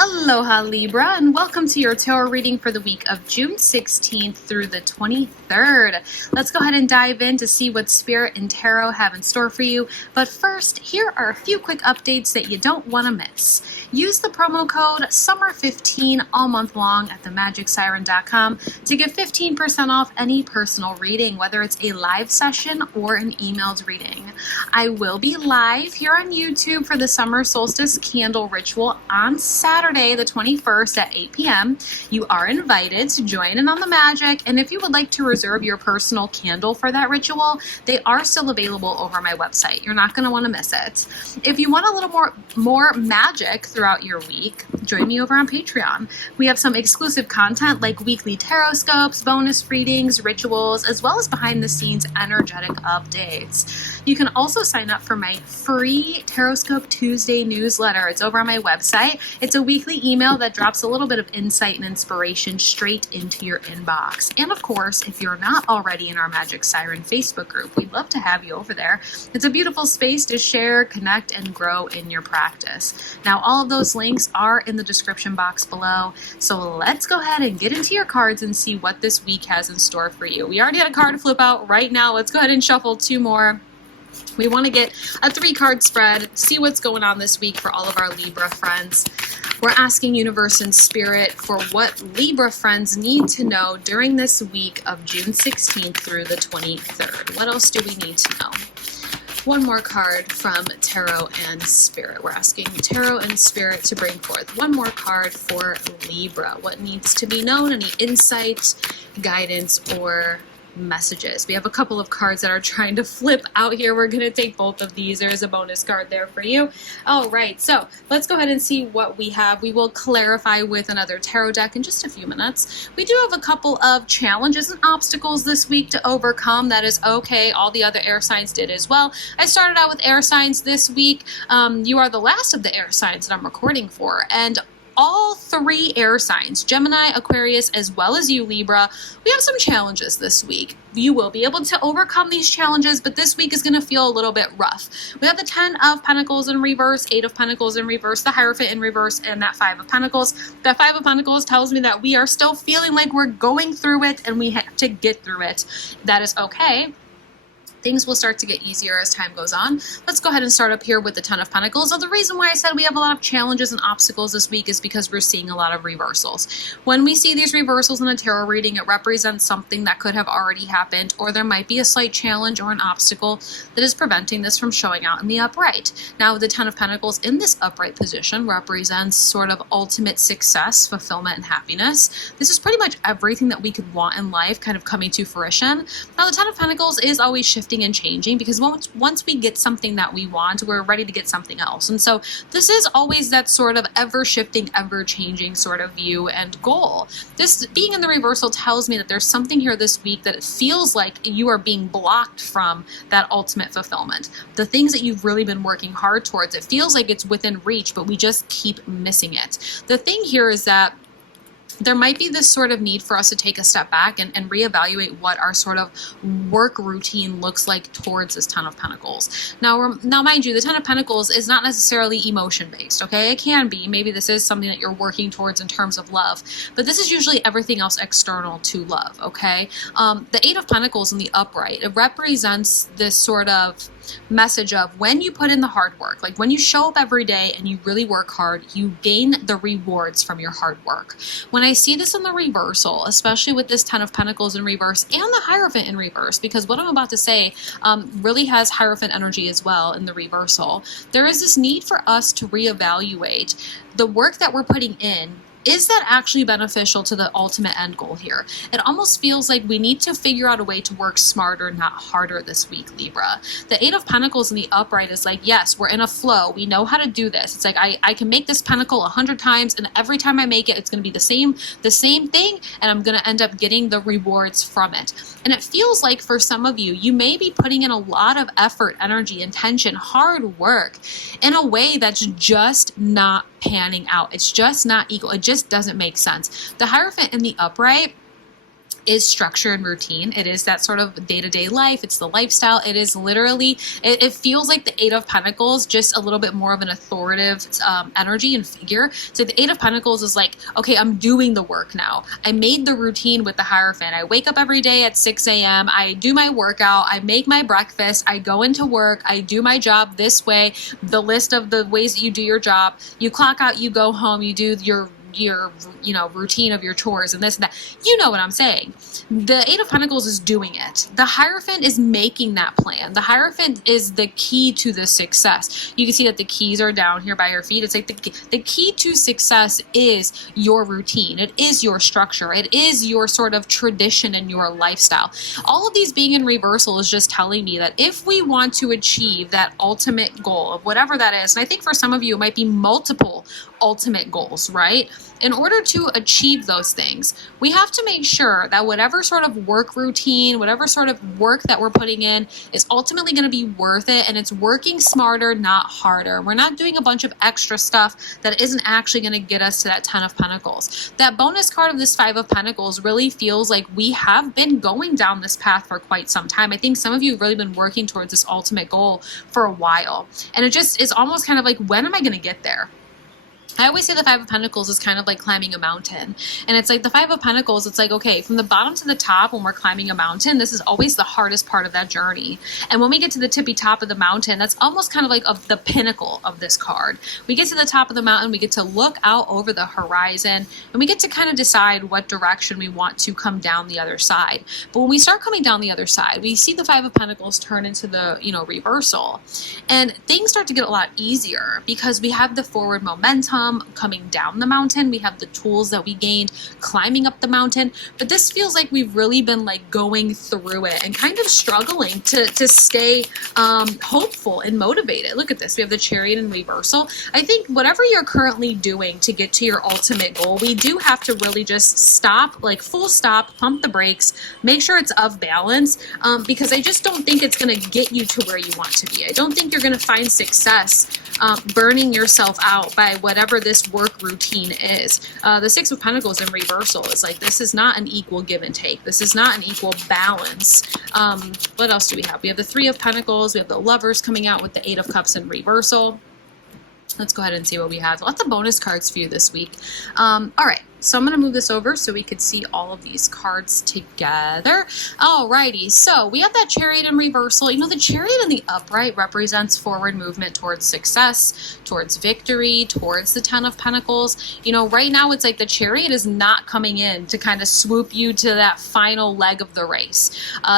Aloha Libra, and welcome to your tarot reading for the week of June 16th through the 23rd. Let's go ahead and dive in to see what Spirit and Tarot have in store for you. But first, here are a few quick updates that you don't want to miss. Use the promo code SUMMER15 all month long at themagicsiren.com to get 15% off any personal reading, whether it's a live session or an emailed reading. I will be live here on YouTube for the Summer Solstice Candle Ritual on Saturday, the 21st at 8 p.m. You are invited to join in on the magic, and if you would like to reserve your personal candle for that ritual, they are still available over my website. You're not going to want to miss it. If you want a little more magic throughout your week, join me over on Patreon. We have some exclusive content like weekly tarot scopes, bonus readings, rituals, as well as behind the scenes energetic updates. You can also sign up for my free Tarot Scope Tuesday newsletter. It's over on my website. It's a weekly email that drops a little bit of insight and inspiration straight into your inbox. And of course, if you're not already in our Magic Siren Facebook group, we'd love to have you over there. It's a beautiful space to share, connect, and grow in your practice. Now, all of those links are in the description box below. So let's go ahead and get into your cards and see what this week has in store for you. We already had a card to flip out right now. Let's go ahead and shuffle two more. We want to get a 3-card spread, see what's going on this week for all of our Libra friends. We're asking Universe and Spirit for what Libra friends need to know during this week of June 16th through the 23rd. What else do we need to know? One more card from Tarot and Spirit. We're asking Tarot and Spirit to bring forth one more card for Libra. What needs to be known? Any insights, guidance, or messages? We have a couple of cards that are trying to flip out here. We're going to take both of these. There's a bonus card there for you. All right, so let's go ahead and see what we have. We will clarify with another tarot deck in just a few minutes. We do have a couple of challenges and obstacles this week to overcome. That is okay. All the other air signs did as well. I started out with air signs this week. You are the last of the air signs that I'm recording for, and all 3 air signs, Gemini, Aquarius, as well as you, Libra, we have some challenges this week. You will be able to overcome these challenges, but this week is going to feel a little bit rough. We have the 10 of Pentacles in reverse, 8 of Pentacles in reverse, the Hierophant in reverse, and that 5 of Pentacles. That 5 of Pentacles tells me that we are still feeling like we're going through it, and we have to get through it. That is okay. Things will start to get easier as time goes on. Let's go ahead and start up here with the 10 of Pentacles. So the reason why I said we have a lot of challenges and obstacles this week is because we're seeing a lot of reversals. When we see these reversals in a tarot reading, it represents something that could have already happened, or there might be a slight challenge or an obstacle that is preventing this from showing out in the upright. Now, the 10 of Pentacles in this upright position represents sort of ultimate success, fulfillment, and happiness. This is pretty much everything that we could want in life kind of coming to fruition. Now, the 10 of Pentacles is always shifting and changing, because once we get something that we want, we're ready to get something else. And so this is always that sort of ever-shifting, ever-changing sort of view and goal. This being in the reversal tells me that there's something here this week that it feels like you are being blocked from that ultimate fulfillment. The things that you've really been working hard towards, it feels like it's within reach, but we just keep missing it. The thing here is that there might be this sort of need for us to take a step back and reevaluate what our sort of work routine looks like towards this 10 of Pentacles. Now, mind you, the 10 of Pentacles is not necessarily emotion-based, okay? It can be. Maybe this is something that you're working towards in terms of love, but this is usually everything else external to love, okay? The 8 of Pentacles in the upright, it represents this sort of message of when you put in the hard work, like when you show up every day and you really work hard, you gain the rewards from your hard work. When I see this in the reversal, especially with this 10 of Pentacles in reverse and the Hierophant in reverse, because what I'm about to say really has Hierophant energy as well in the reversal, there is this need for us to reevaluate the work that we're putting in. Is that actually beneficial to the ultimate end goal here? It almost feels like we need to figure out a way to work smarter, not harder this week, Libra. The 8 of Pentacles in the upright is like, yes, we're in a flow. We know how to do this. It's like, I can make this pentacle 100 times, and every time I make it, it's going to be the same thing, and I'm going to end up getting the rewards from it. And it feels like for some of you, you may be putting in a lot of effort, energy, intention, hard work in a way that's just not panning out. It's just not equal. It just doesn't make sense. The Hierophant in the upright is structure and routine. It is that sort of day-to-day life. It's the lifestyle. It is literally, it feels like the Eight of Pentacles, just a little bit more of an authoritative energy and figure. So the Eight of Pentacles is like, okay, I'm doing the work now. I made the routine with the Hierophant. I wake up every day at 6 a.m. I do my workout. I make my breakfast. I go into work. I do my job this way. The list of the ways that you do your job. You clock out, you go home, you do your routine of your chores and this and that. You know what I'm saying. The Eight of Pentacles is doing it. The Hierophant is making that plan. The Hierophant is the key to the success. You can see that the keys are down here by your feet. It's like the key to success is your routine. It is your structure. It is your sort of tradition and your lifestyle. All of these being in reversal is just telling me that if we want to achieve that ultimate goal of whatever that is, and I think for some of you it might be multiple ultimate goals, right? In order to achieve those things, we have to make sure that whatever sort of work routine, whatever sort of work that we're putting in is ultimately going to be worth it, and it's working smarter, not harder. We're not doing a bunch of extra stuff that isn't actually going to get us to that Ten of Pentacles. That bonus card of this Five of Pentacles really feels like we have been going down this path for quite some time. I think some of you have really been working towards this ultimate goal for a while, and it just is almost kind of like, when am I going to get there? I always say the Five of Pentacles is kind of like climbing a mountain. And it's like the Five of Pentacles, it's like, okay, from the bottom to the top when we're climbing a mountain, this is always the hardest part of that journey. And when we get to the tippy top of the mountain, that's almost kind of like of the pinnacle of this card. We get to the top of the mountain, we get to look out over the horizon, and we get to kind of decide what direction we want to come down the other side. But when we start coming down the other side, we see the Five of Pentacles turn into the, reversal. And things start to get a lot easier because we have the forward momentum coming down the mountain. We have the tools that we gained climbing up the mountain, but this feels like we've really been like going through it and kind of struggling to stay hopeful and motivated. Look at this. We have the Chariot in reversal. I think whatever you're currently doing to get to your ultimate goal, we do have to really just stop, like full stop, pump the brakes, make sure it's of balance, because I just don't think it's going to get you to where you want to be. I don't think you're going to find success burning yourself out by whatever this work routine is. The Six of Pentacles in reversal is like, this is not an equal give and take. This is not an equal balance. What else do we have? We have the Three of Pentacles. We have the Lovers coming out with the Eight of Cups in reversal. Let's go ahead and see what we have. Lots of bonus cards for you this week. All right. So I'm going to move this over so we could see all of these cards together. Alrighty, so we have that Chariot in reversal. The Chariot in the upright represents forward movement towards success, towards victory, towards the Ten of Pentacles. Right now it's like the Chariot is not coming in to kind of swoop you to that final leg of the race.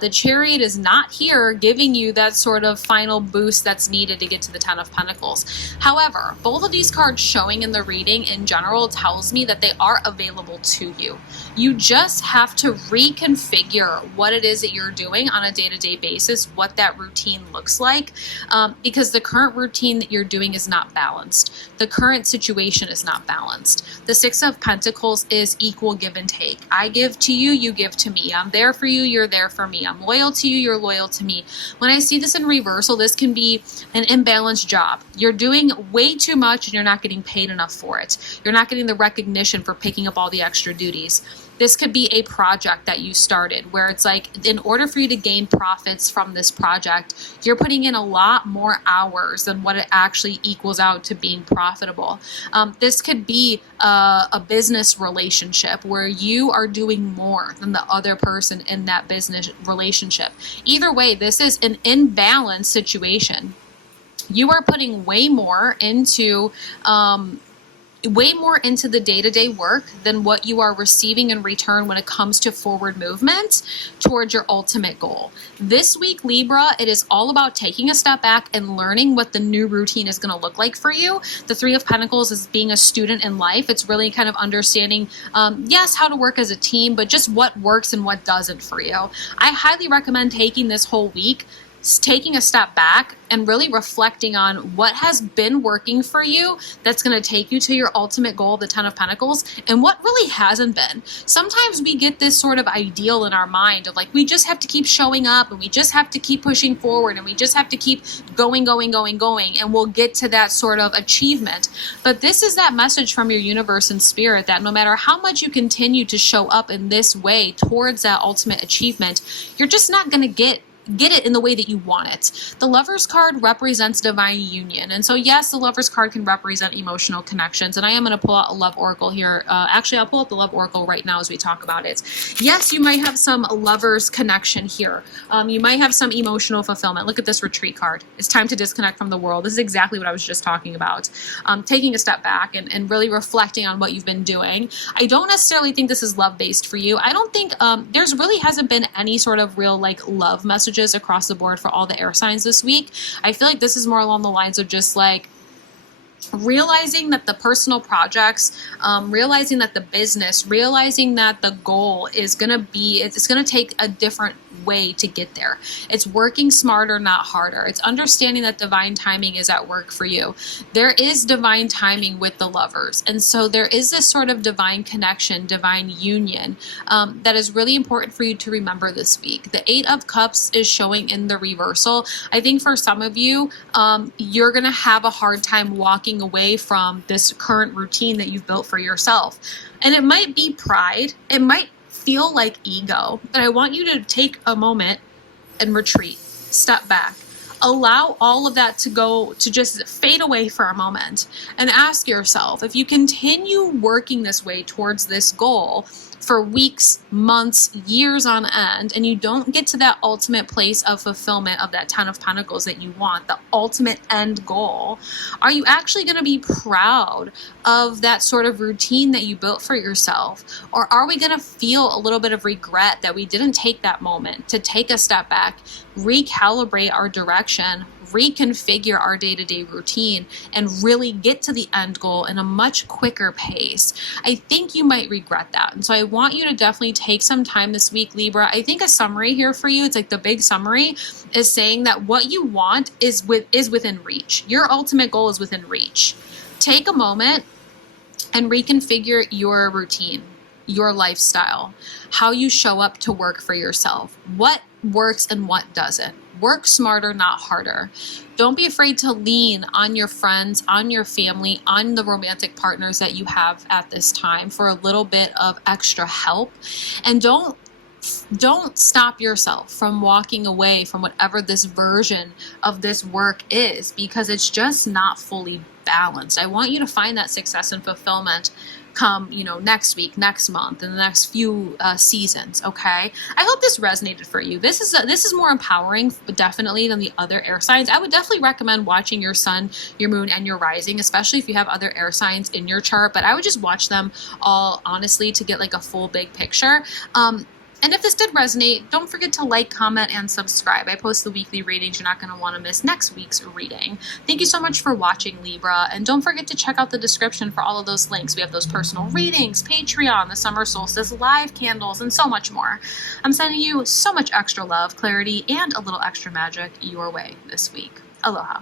The Chariot is not here giving you that sort of final boost that's needed to get to the Ten of Pentacles. However, both of these cards showing in the reading in general tells me that they are available to you. You just have to reconfigure what it is that you're doing on a day-to-day basis, what that routine looks like, because the current routine that you're doing is not balanced. The current situation is not balanced. The Six of Pentacles is equal give and take. I give to you, you give to me. I'm there for you, you're there for me. I'm loyal to you, you're loyal to me. When I see this in reversal, this can be an imbalanced job. You're doing way too much and you're not getting paid enough for it. You're not getting the recognition for picking up all the extra duties. This could be a project that you started where it's like, in order for you to gain profits from this project, you're putting in a lot more hours than what it actually equals out to being profitable. This could be a business relationship where you are doing more than the other person in that business relationship. Either way, this is an imbalanced situation. You are putting way more into the day-to-day work than what you are receiving in return when it comes to forward movement towards your ultimate goal. This week, Libra, it is all about taking a step back and learning what the new routine is going to look like for you. The Three of Pentacles is being a student in life. It's really kind of understanding, yes, how to work as a team, but just what works and what doesn't for you. I highly recommend taking this whole week, taking a step back and really reflecting on what has been working for you that's going to take you to your ultimate goal of the 10 of Pentacles, and what really hasn't been. Sometimes we get this sort of ideal in our mind of like, we just have to keep showing up, and we just have to keep pushing forward, and we just have to keep going, and we'll get to that sort of achievement. But this is that message from your universe and spirit that no matter how much you continue to show up in this way towards that ultimate achievement, you're just not going to get it in the way that you want it. The Lover's card represents divine union. And so yes, the Lover's card can represent emotional connections. And I am going to pull out a love oracle here. Actually, I'll pull up the love oracle right now as we talk about it. Yes, you might have some Lover's connection here. You might have some emotional fulfillment. Look at this Retreat card. It's time to disconnect from the world. This is exactly what I was just talking about. Taking a step back and really reflecting on what you've been doing. I don't necessarily think this is love-based for you. I don't think there's really hasn't been any sort of real like love messages across the board for all the air signs this week. I feel like this is more along the lines of just like realizing that the personal projects, realizing that the business, realizing that the goal is going to be, it's going to take a different way to get there. It's working smarter, not harder. It's understanding that divine timing is at work for you. There is divine timing with the Lovers. And so there is this sort of divine connection, divine union that is really important for you to remember this week. The 8 of Cups is showing in the reversal. I think for some of you, you're going to have a hard time walking away from this current routine that you've built for yourself. And it might be pride. It might feel like ego, but I want you to take a moment and retreat, step back, allow all of that to go, to just fade away for a moment, and ask yourself, if you continue working this way towards this goal for weeks, months, years on end, and you don't get to that ultimate place of fulfillment of that 10 of Pentacles that you want, the ultimate end goal, are you actually going to be proud of that sort of routine that you built for yourself? Or are we going to feel a little bit of regret that we didn't take that moment to take a step back, recalibrate our direction, reconfigure our day-to-day routine, and really get to the end goal in a much quicker pace? I think you might regret that. And so I want you to definitely take some time this week, Libra. I think a summary here for you, it's like the big summary is saying that what you want is within reach. Your ultimate goal is within reach. Take a moment and reconfigure your routine, your lifestyle, how you show up to work for yourself, what works and what doesn't. Work smarter, not harder. Don't be afraid to lean on your friends, on your family, on the romantic partners that you have at this time for a little bit of extra help. And don't stop yourself from walking away from whatever this version of this work is, because it's just not fully balanced. I want you to find that success and fulfillment come, next week, next month, in the next few seasons. Okay. I hope this resonated for you. This is more empowering, definitely, than the other air signs. I would definitely recommend watching your sun, your moon, and your rising, especially if you have other air signs in your chart. But I would just watch them all, honestly, to get like a full big picture. And if this did resonate, don't forget to like, comment, and subscribe. I post the weekly readings. You're not going to want to miss next week's reading. Thank you so much for watching, Libra. And don't forget to check out the description for all of those links. We have those personal readings, Patreon, the summer solstice, live candles, and so much more. I'm sending you so much extra love, clarity, and a little extra magic your way this week. Aloha.